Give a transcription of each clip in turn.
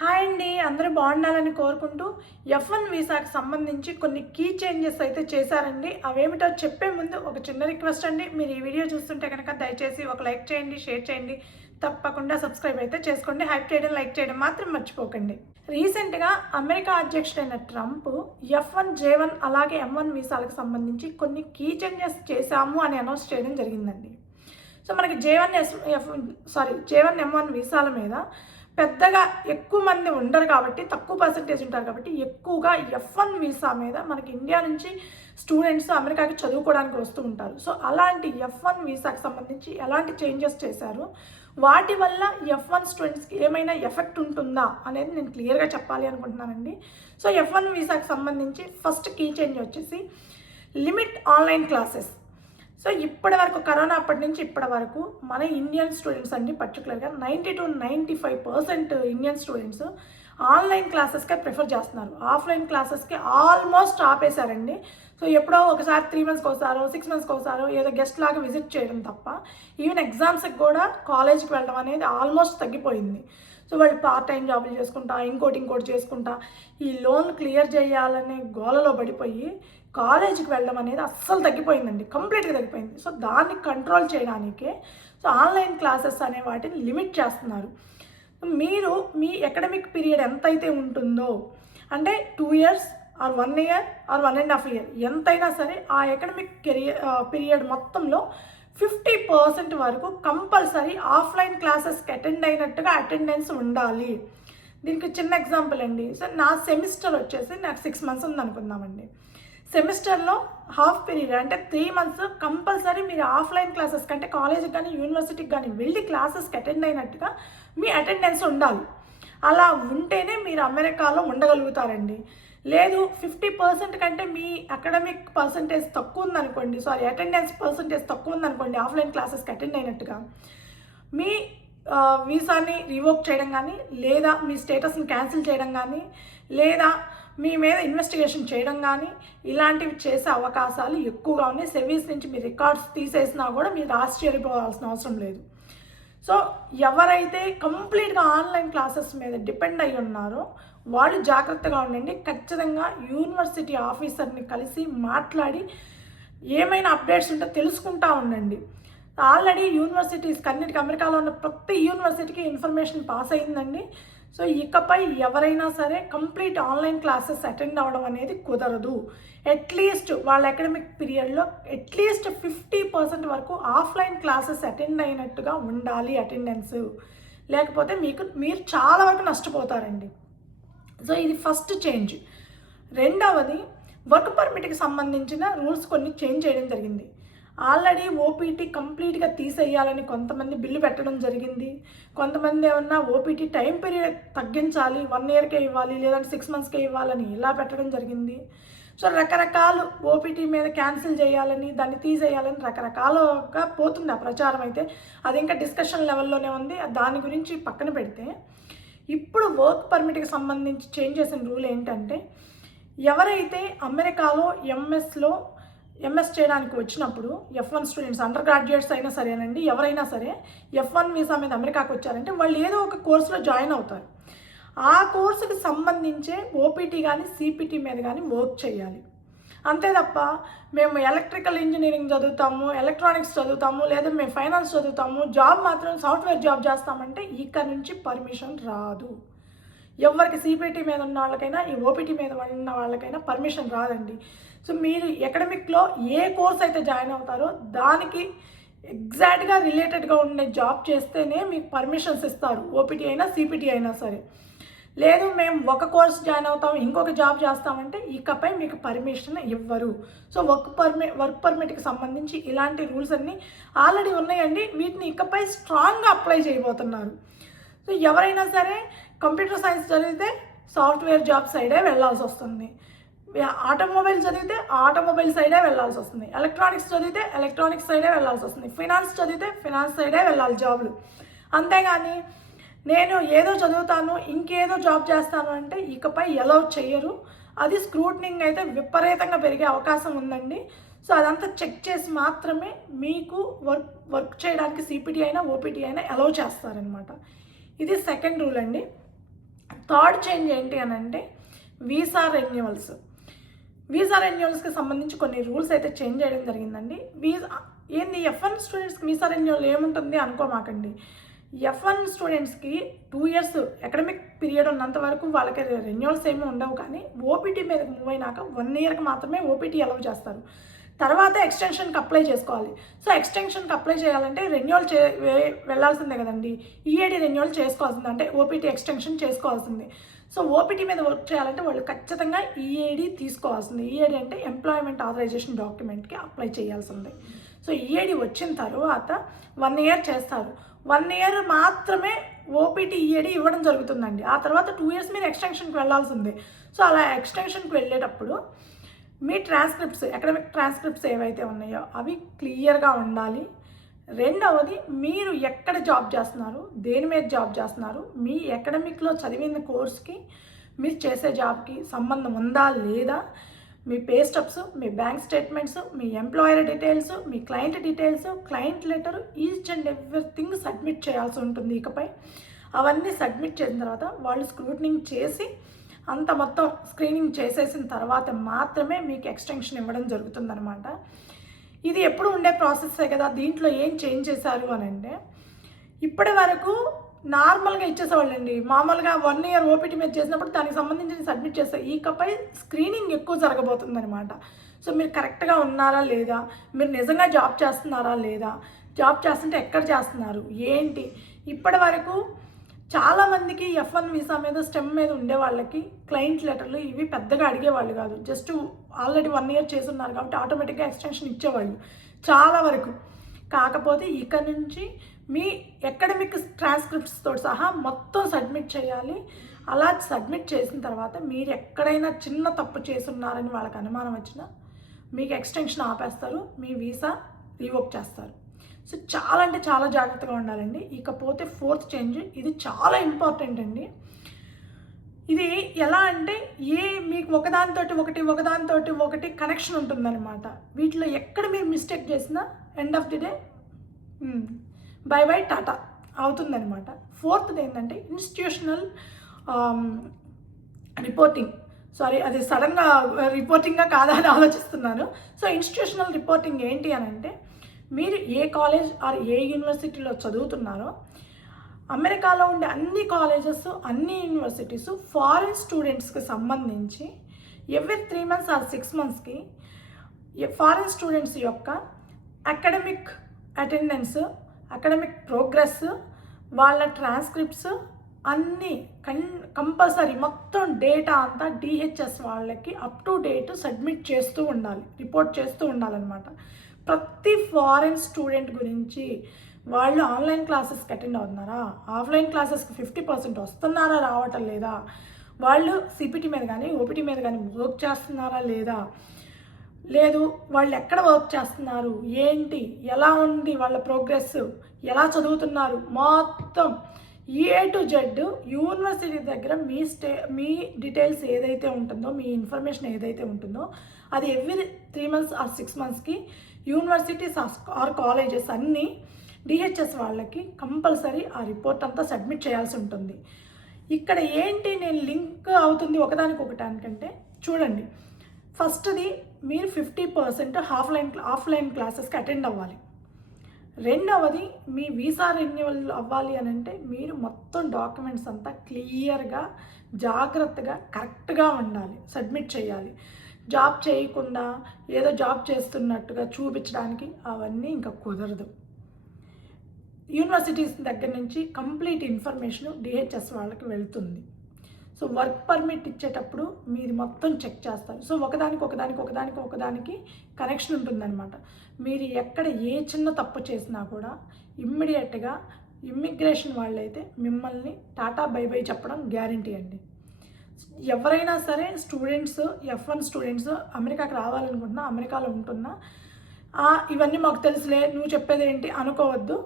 Hi అండి, అందరూ బాగుండాలని కోరుకుంటూ F1 వీసాకి సంబంధించి కొన్ని కీ చేంజెస్ అయితే చేశారండి. అవేమిటో చెప్పే ముందు ఒక చిన్న రిక్వెస్ట్ అండి. మీరు ఈ వీడియో చూస్తుంటే కనుక దయచేసి ఒక లైక్ చేయండి, షేర్ చేయండి, తప్పకుండా సబ్స్క్రైబ్ అయితే చేసుకోండి. హైప్ చేయడం, లైక్ చేయడం మాత్రం మర్చిపోకండి. రీసెంట్గా అమెరికా అధ్యక్షుడైన ట్రంప్ F1, J1 అలాగే M1 వీసాలకు సంబంధించి కొన్ని కీ చేంజెస్ చేశాము అని అనౌన్స్ చేయడం జరిగిందండి. సో మనకి J1 M1 వీసాల మీద పెద్దగా ఎక్కువ మంది ఉండరు కాబట్టి, తక్కువ పర్సెంటేజ్ ఉంటారు కాబట్టి ఎక్కువగా F1 వీసా మీద మనకి ఇండియా నుంచి స్టూడెంట్స్ అమెరికాకి చదువుకోవడానికి వస్తూ ఉంటారు. సో అలాంటి F1 వీసాకి సంబంధించి ఎలాంటి చేంజెస్ చేశారు, వాటి వల్ల F1 స్టూడెంట్స్కి ఏమైనా ఎఫెక్ట్ ఉంటుందా అనేది నేను క్లియర్గా చెప్పాలి అనుకుంటున్నానండి. సో F1 వీసాకి సంబంధించి ఫస్ట్ కీ చేంజ్ వచ్చేసి లిమిట్ ఆన్లైన్ క్లాసెస్. సో ఇప్పటి వరకు కరోనా అప్పటి నుంచి ఇప్పటి వరకు మన ఇండియన్ స్టూడెంట్స్ అండి, పర్టికులర్గా 90-95% ఇండియన్ స్టూడెంట్స్ ఆన్లైన్ క్లాసెస్కే ప్రిఫర్ చేస్తున్నారు. ఆఫ్లైన్ క్లాసెస్కి ఆల్మోస్ట్ ఆపేశారండి. సో ఎప్పుడో ఒకసారి 3 మంత్స్కి ఒకసారో 6 మంత్స్కి ఒకసారో ఏదో గెస్ట్ లాగా విజిట్ చేయడం తప్ప ఈవెన్ ఎగ్జామ్స్కి కూడా కాలేజ్కి వెళ్ళడం అనేది ఆల్మోస్ట్ తగ్గిపోయింది. సో వాళ్ళు పార్ట్ టైం జాబులు చేసుకుంటా, ఇంకోటి చేసుకుంటా ఈ లోన్ క్లియర్ చేయాలనే గోలలో పడిపోయి కాలేజీకి వెళ్ళడం అనేది అస్సలు తగ్గిపోయిందండి, కంప్లీట్గా తగ్గిపోయింది. సో దాన్ని కంట్రోల్ చేయడానికే సో ఆన్లైన్ క్లాసెస్ అనే వాటిని లిమిట్ చేస్తున్నారు. మీరు మీ అకాడమిక్ పీరియడ్ ఎంతైతే ఉంటుందో, అంటే 2 years or 1 year or 1.5 year ఎంతైనా సరే ఆ అకాడమిక్ పీరియడ్ మొత్తంలో 50% వరకు కంపల్సరీ ఆఫ్లైన్ క్లాసెస్కి అటెండ్ అయినట్టుగా అటెండెన్స్ ఉండాలి. దీనికి చిన్న ఎగ్జాంపుల్ అండి. సో నా సెమిస్టర్ వచ్చేసి నాకు 6 months ఉందనుకుందామండి. సెమిస్టర్లో హాఫ్ పీరియడ్ అంటే 3 months కంపల్సరీ మీరు ఆఫ్లైన్ క్లాసెస్ కంటే కాలేజీకి కానీ యూనివర్సిటీకి కానీ వెళ్ళి క్లాసెస్కి అటెండ్ అయినట్టుగా మీ అటెండెన్స్ ఉండాలి. అలా ఉంటేనే మీరు అమెరికాలో ఉండగలుగుతారండి. లేదు 50% కంటే మీ అకాడమిక్ పర్సంటేజ్ తక్కువ ఉందనుకోండి, అటెండెన్స్ పర్సంటేజ్ తక్కువ ఉందనుకోండి, ఆఫ్లైన్ క్లాసెస్కి అటెండ్ అయినట్టుగా మీ వీసాని రివోక్ చేయడం కానీ, లేదా మీ స్టేటస్ని క్యాన్సిల్ చేయడం కానీ, లేదా మీ మీద ఇన్వెస్టిగేషన్ చేయడం కానీ ఇలాంటివి చేసే అవకాశాలు ఎక్కువగా ఉన్నాయి. సెవీస్ నుంచి మీ రికార్డ్స్ తీసేసినా కూడా మీరు ఆశ్చర్యపోవాల్సిన అవసరం లేదు. సో ఎవరైతే కంప్లీట్గా ఆన్లైన్ క్లాసెస్ మీద డిపెండ్ అయి ఉన్నారో వాళ్ళు జాగ్రత్తగా ఉండండి. ఖచ్చితంగా యూనివర్సిటీ ఆఫీసర్ని కలిసి మాట్లాడి ఏమైనా అప్డేట్స్ ఉంటే తెలుసుకుంటూ ఉండండి. ఆల్రెడీ యూనివర్సిటీస్కి అన్నిటికీ అమెరికాలో ఉన్న ప్రతి యూనివర్సిటీకి ఇన్ఫర్మేషన్ పాస్ అయిందండి. సో ఇకపై ఎవరైనా సరే కంప్లీట్ ఆన్లైన్ క్లాసెస్ అటెండ్ అవ్వడం అనేది కుదరదు. అట్లీస్ట్ వాళ్ళ అకాడమిక్ పీరియడ్లో అట్లీస్ట్ 50% వరకు ఆఫ్లైన్ క్లాసెస్ అటెండ్ అయినట్టుగా ఉండాలి అటెండెన్స్. లేకపోతే మీరు చాలా వరకు నష్టపోతారండి. సో ఇది ఫస్ట్ చేంజ్. రెండవది, వర్క్ పర్మిట్కి సంబంధించిన రూల్స్ కొన్ని చేంజ్ చేయడం జరిగింది. ఆల్రెడీ ఓపీటీ కంప్లీట్గా తీసేయాలని కొంతమంది బిల్లు పెట్టడం జరిగింది. కొంతమంది ఏమన్నా ఓపీటీ టైం పీరియడ్ తగ్గించాలి, 1 yearకే ఇవ్వాలి, లేదంటే 6 monthsకే ఇవ్వాలని ఇలా పెట్టడం జరిగింది. సో రకరకాలు ఓపీటీ మీద క్యాన్సిల్ చేయాలని, దాన్ని తీసేయాలని రకరకాలుగా పోతుంది ఆ ప్రచారం. అయితే అది ఇంకా డిస్కషన్ లెవెల్లోనే ఉంది. దాని గురించి పక్కన పెడితే ఇప్పుడు వర్క్ పర్మిట్కి సంబంధించి చేంజ్ చేసిన రూల్ ఏంటంటే, ఎవరైతే అమెరికాలో ఎంఎస్ చేయడానికి వచ్చినప్పుడు F1 స్టూడెంట్స్, అండర్ గ్రాడ్యుయేట్స్ అయినా సరేనండి, ఎవరైనా సరే F1 వీసా మీద అమెరికాకు వచ్చారంటే వాళ్ళు ఏదో ఒక కోర్సులో జాయిన్ అవుతారు. ఆ కోర్సుకి సంబంధించే ఓపీటీ కానీ సిపిటీ మీద కానీ వర్క్ చేయాలి. అంతే తప్ప మేము ఎలక్ట్రికల్ ఇంజనీరింగ్ చదువుతాము, ఎలక్ట్రానిక్స్ చదువుతాము, లేదా మేము ఫైనాన్స్ చదువుతాము, జాబ్ మాత్రం సాఫ్ట్వేర్ జాబ్ చేస్తామంటే ఇక్కడ నుంచి పర్మిషన్ రాదు. ఎవరికి సిపిటీ మీద ఉన్న వాళ్ళకైనా ఈ ఓపీటీ మీద ఉన్న వాళ్ళకైనా పర్మిషన్ రాదండి. సో మీరు అకాడమిక్లో ఏ కోర్స్ అయితే జాయిన్ అవుతారో దానికి ఎగ్జాక్ట్గా రిలేటెడ్గా ఉండే జాబ్ చేస్తేనే మీకు పర్మిషన్స్ ఇస్తారు, ఓపీటీ అయినా సిపిటీ అయినా సరే. లేదు మేము ఒక కోర్స్ జాయిన్ అవుతాం, ఇంకొక జాబ్ చేస్తామంటే ఇకపై మీకు పర్మిషన్ ఇవ్వరు. సో వర్క్ పర్మిట్కి సంబంధించి ఇలాంటి రూల్స్ అన్నీ ఆల్రెడీ ఉన్నాయండి. వీటిని ఇకపై స్ట్రాంగ్గా అప్లై చేయబోతున్నారు. సో ఎవరైనా సరే కంప్యూటర్ సైన్స్ చదివితే సాఫ్ట్వేర్ జాబ్ సైడే వెళ్ళాల్సి వస్తుంది, ఆటోమొబైల్ చదివితే ఆటోమొబైల్ సైడే వెళ్ళాల్సి వస్తుంది, ఎలక్ట్రానిక్స్ చదివితే ఎలక్ట్రానిక్స్ సైడే వెళ్ళాల్సి వస్తుంది, ఫినాన్స్ చదివితే ఫినాన్స్ సైడే వెళ్ళాలి జాబ్లు. అంతేగాని నేను ఏదో చదువుతాను ఇంకేదో జాబ్ చేస్తాను అంటే ఇకపై అలౌ చేయరు. అది స్క్రూటనింగ్ అయితే విపరీతంగా పెరిగే అవకాశం ఉందండి. సో అదంతా చెక్ చేసి మాత్రమే మీకు వర్క్ చేయడానికి సిపిటీ అయినా ఓపీటీ అయినా అలౌ చేస్తారనమాట. ఇది సెకండ్ రూల్ అండి. థర్డ్ చేంజ్ ఏంటి అని అంటే వీసా రెన్యువల్స్కి సంబంధించి కొన్ని రూల్స్ అయితే చేంజ్ చేయడం జరిగిందండి. ఏంది F1 స్టూడెంట్స్కి వీసా రెన్యువల్ ఏముంటుంది అనుకోమాకండి. F1 స్టూడెంట్స్కి 2 years అకాడమిక్ పీరియడ్ ఉన్నంత వరకు వాళ్ళకి రెన్యువల్స్ ఏమీ ఉండవు, కానీ ఓపీటీ మీదకి మూవ్ అయినాక 1 yearకి మాత్రమే ఓపీటీ అలౌ చేస్తారు. తర్వాత ఎక్స్టెన్షన్కి అప్లై చేసుకోవాలి. సో ఎక్స్టెన్షన్కి అప్లై చేయాలంటే రెన్యువల్ వెళ్ళాల్సిందే కదండి. ఈఏడి రెన్యువల్ చేసుకోవాల్సిందే, అంటే ఓపీటీ ఎక్స్టెన్షన్ చేసుకోవాల్సిందే. సో ఓపీటీ మీద వర్క్ చేయాలంటే వాళ్ళు ఖచ్చితంగా ఈఏడి తీసుకోవాల్సింది. ఈఏడి అంటే ఎంప్లాయ్మెంట్ ఆథరైజేషన్ డాక్యుమెంట్కి అప్లై చేయాల్సిందే. సో ఈఏడి వచ్చిన తర్వాత 1 year చేస్తారు. 1 year మాత్రమే ఓపీటీ ఈఏడి ఇవ్వడం జరుగుతుందండి. ఆ తర్వాత 2 years మీరు ఎక్స్టెన్షన్కి వెళ్ళాల్సిందే. సో అలా ఎక్స్టెన్షన్కి వెళ్ళేటప్పుడు మీ అకాడమిక్ ట్రాన్స్క్రిప్ట్స్ ఏవైతే ఉన్నాయో అవి క్లియర్గా ఉండాలి. రెండవది, మీరు ఎక్కడ జాబ్ చేస్తున్నారు, దేని మీద జాబ్ చేస్తున్నారు, మీ అకాడమిక్లో చదివిన కోర్స్కి మీరు చేసే జాబ్కి సంబంధం ఉందా లేదా, మీ పే స్టబ్స్, మీ బ్యాంక్ స్టేట్మెంట్స్, మీ ఎంప్లాయర్ డీటెయిల్స్, మీ client details, client letter, each and everything submit చేయాల్సి ఉంటుంది. ఇకపై అవన్నీ సబ్మిట్ చేసిన తర్వాత వాళ్ళు స్క్రూటనింగ్ చేసి అంత మొత్తం స్క్రీనింగ్ చేసేసిన తర్వాత మాత్రమే మీకు ఎక్స్టెన్షన్ ఇవ్వడం జరుగుతుందన్నమాట. ఇది ఎప్పుడు ఉండే ప్రాసెస్సే కదా. దీంట్లో ఏం చేంజ్ చేశారు అని అంటే, ఇప్పటి వరకు నార్మల్గా ఇచ్చేసేవాళ్ళండి. మామూలుగా 1 year ఓపీటీ మీద చేసినప్పుడు దానికి సంబంధించి సబ్మిట్ చేస్తారు. ఇకపై స్క్రీనింగ్ ఎక్కువ జరగబోతుందన్నమాట. సో మీరు కరెక్ట్గా ఉన్నారా లేదా, మీరు నిజంగా జాబ్ చేస్తున్నారా లేదా, జాబ్ చేస్తుంటే ఎక్కడ చేస్తున్నారు ఏంటి. ఇప్పటి వరకు చాలామందికి F1 వీసా మీద స్టెమ్ మీద ఉండే వాళ్ళకి క్లయింట్ లెటర్లు ఇవి పెద్దగా అడిగేవాళ్ళు కాదు. జస్ట్ ఆల్రెడీ 1 year చేసి ఉన్నారు కాబట్టి ఆటోమేటిక్గా ఎక్స్టెన్షన్ ఇచ్చేవాళ్ళు చాలా వరకు. కాకపోతే ఇక నుంచి మీ అకాడమిక్ ట్రాన్స్క్రిప్ట్స్తో సహా మొత్తం సబ్మిట్ చేయాలి. అలా సబ్మిట్ చేసిన తర్వాత మీరు ఎక్కడైనా చిన్న తప్పు చేస్తున్నారని వాళ్ళకి అనుమానం వచ్చినా మీకు ఎక్స్టెన్షన్ ఆపేస్తారు, మీ వీసా రివోక్ చేస్తారు. సో చాలా అంటే చాలా జాగ్రత్తగా ఉండాలండి. ఇకపోతే 4th చేంజ్, ఇది చాలా ఇంపార్టెంట్ అండి. ఇది ఎలా అంటే మీకు ఒకదానితోటి ఒకటి కనెక్షన్ ఉంటుందన్నమాట. వీటిలో ఎక్కడ మీరు మిస్టేక్ చేసినా end of the day by by Tata అవుతుందన్నమాట. 4th ఏంటంటే ఇన్స్టిట్యూషనల్ రిపోర్టింగ్. సారీ, అది సడన్గా రిపోర్టింగ్గా కాదా అని ఆలోచిస్తున్నాను. సో ఇన్స్టిట్యూషనల్ రిపోర్టింగ్ ఏంటి అని అంటే, మీరు ఏ కాలేజ్ ఆర్ ఏ యూనివర్సిటీలో చదువుతున్నారో అమెరికాలో ఉండే అన్ని కాలేజెస్, అన్ని యూనివర్సిటీస్ ఫారిన్ స్టూడెంట్స్కి సంబంధించి ఎవ్రీ 3 months ఆర్ 6 monthsకి ఫారిన్ స్టూడెంట్స్ యొక్క అకాడమిక్ అటెండెన్స్, అకాడమిక్ ప్రోగ్రెస్, వాళ్ళ ట్రాన్స్క్రిప్ట్స్ అన్నీ కంపల్సరీ మొత్తం డేటా అంతా DHS వాళ్ళకి అప్ టు డేట్ సబ్మిట్ చేస్తూ ఉండాలి, రిపోర్ట్ చేస్తూ ఉండాలన్నమాట. ప్రతి ఫారెన్ స్టూడెంట్ గురించి వాళ్ళు ఆన్లైన్ క్లాసెస్కి అటెండ్ అవుతున్నారా, ఆఫ్లైన్ క్లాసెస్కి 50% వస్తున్నారా, రావటం లేదా, వాళ్ళు CPT మీద కానీ OPT మీద కానీ వర్క్ చేస్తున్నారా లేదా, లేదు వాళ్ళు ఎక్కడ వర్క్ చేస్తున్నారు, ఏంటి, ఎలా ఉంది వాళ్ళ ప్రోగ్రెస్, ఎలా చదువుతున్నారు, మొత్తం A to Z యూనివర్సిటీ దగ్గర మీ డీటెయిల్స్ ఏదైతే ఉంటుందో, మీ ఇన్ఫర్మేషన్ ఏదైతే ఉంటుందో అది ఎవ్రీ 3 months ఆర్ 6 monthsకి యూనివర్సిటీస్ ఆర్ కాలేజెస్ అన్నీ DHS వాళ్ళకి కంపల్సరీ ఆ రిపోర్ట్ అంతా సబ్మిట్ చేయాల్సి ఉంటుంది. ఇక్కడ ఏంటి నేను లింక్ అవుతుంది ఒకదానికొకటానికంటే, చూడండి, ఫస్ట్ది మీరు 50% ఆఫ్లైన్ క్లాసెస్కి అటెండ్ అవ్వాలి. రెండవది, మీ వీసా రెన్యువల్ అవ్వాలి అని అంటే మీరు మొత్తం డాక్యుమెంట్స్ అంతా క్లియర్గా, జాగ్రత్తగా, కరెక్ట్గా ఉండాలి, సబ్మిట్ చేయాలి. జాబ్ చేయకుండా ఏదో జాబ్ చేస్తున్నట్టుగా చూపించడానికి అవన్నీ ఇంకా కుదరదు. యూనివర్సిటీస్ దగ్గర నుంచి కంప్లీట్ ఇన్ఫర్మేషన్ DHS వాళ్ళకి వెళ్తుంది. సో వర్క్ పర్మిట్ ఇచ్చేటప్పుడు మీరు మొత్తం చెక్ చేస్తారు. సో ఒకదానికి కనెక్షన్ ఉంటుందన్నమాట. మీరు ఎక్కడ ఏ చిన్న తప్పు చేసినా కూడా ఇమ్మీడియట్గా ఇమ్మిగ్రేషన్ వాళ్ళైతే మిమ్మల్ని టాటా బై బై చెప్పడం గ్యారంటీ అండి. ఎవరైనా సరే స్టూడెంట్స్, F1 స్టూడెంట్స్ అమెరికాకి రావాలనుకుంటున్నా, అమెరికాలో ఉంటున్నా, ఇవన్నీ మాకు తెలుసులే, నువ్వు చెప్పేది ఏంటి అనుకోవద్దు.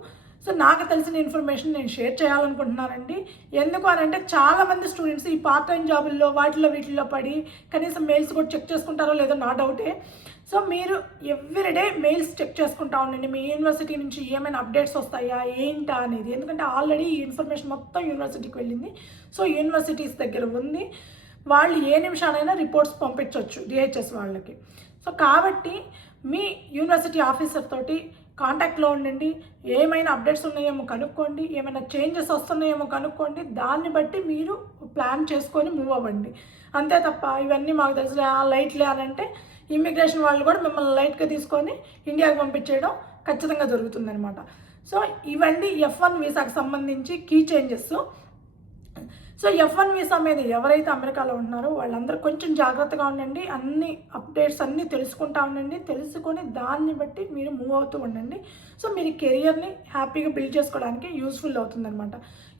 సో నాకు తెలిసిన ఇన్ఫర్మేషన్ నేను షేర్ చేయాలనుకుంటున్నానండి. ఎందుకు అని అంటే చాలామంది స్టూడెంట్స్ ఈ పార్ట్ టైం జాబుల్లో వీటిల్లో పడి కనీసం మెయిల్స్ కూడా చెక్ చేసుకుంటారో లేదో నా డౌటే. సో మీరు ఎవ్రీడే మెయిల్స్ చెక్ చేసుకుంటా ఉండండి. మీ యూనివర్సిటీ నుంచి ఏమైనా అప్డేట్స్ వస్తాయా ఏంటా అనేది. ఎందుకంటే ఆల్రెడీ ఈ ఇన్ఫర్మేషన్ మొత్తం యూనివర్సిటీకి వెళ్ళింది. సో యూనివర్సిటీస్ దగ్గర ఉంది, వాళ్ళు ఏ నిమిషాలైనా రిపోర్ట్స్ పంపించవచ్చు డిహెచ్ఎస్ వాళ్ళకి. సో కాబట్టి మీ యూనివర్సిటీ ఆఫీసర్ తోటి కాంటాక్ట్లో ఉండండి. ఏమైనా అప్డేట్స్ ఉన్నాయేమో కనుక్కోండి, ఏమైనా చేంజెస్ వస్తున్నాయేమో కనుక్కోండి. దాన్ని బట్టి మీరు ప్లాన్ చేసుకొని మూవ్ అవ్వండి. అంతే తప్ప ఇవన్నీ మాకు తెలుసు లైట్లే అని అంటే ఇమ్మిగ్రేషన్ వాళ్ళు కూడా మిమ్మల్ని లైట్గా తీసుకొని ఇండియాకి పంపించేయడం ఖచ్చితంగా జరుగుతుందనమాట. సో ఇవన్నీ F1 వీసాకి సంబంధించి key changes. So F1 visa మీద ఎవరైతే అమెరికాలో ఉంటున్నారో వాళ్ళందరూ కొంచెం జాగ్రత్తగా ఉండండి. అన్ని అప్డేట్స్ అన్నీ తెలుసుకుంటా ఉండండి. తెలుసుకొని దాన్ని బట్టి మీరు మూవ్ అవుతూ ఉండండి. సో మీరు కెరియర్ని హ్యాపీగా బిల్డ్ చేసుకోవడానికి యూస్ఫుల్ అవుతుందన్నమాట.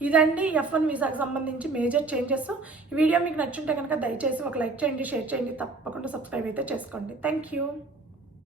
ఇదండి F1 వీసాకి సంబంధించి మేజర్ చేంజెస్. ఈ వీడియో మీకు నచ్చుంటే కనుక దయచేసి ఒక లైక్ చేయండి, షేర్ చేయండి, తప్పకుండా సబ్స్క్రైబ్ అయితే చేసుకోండి. Thank you.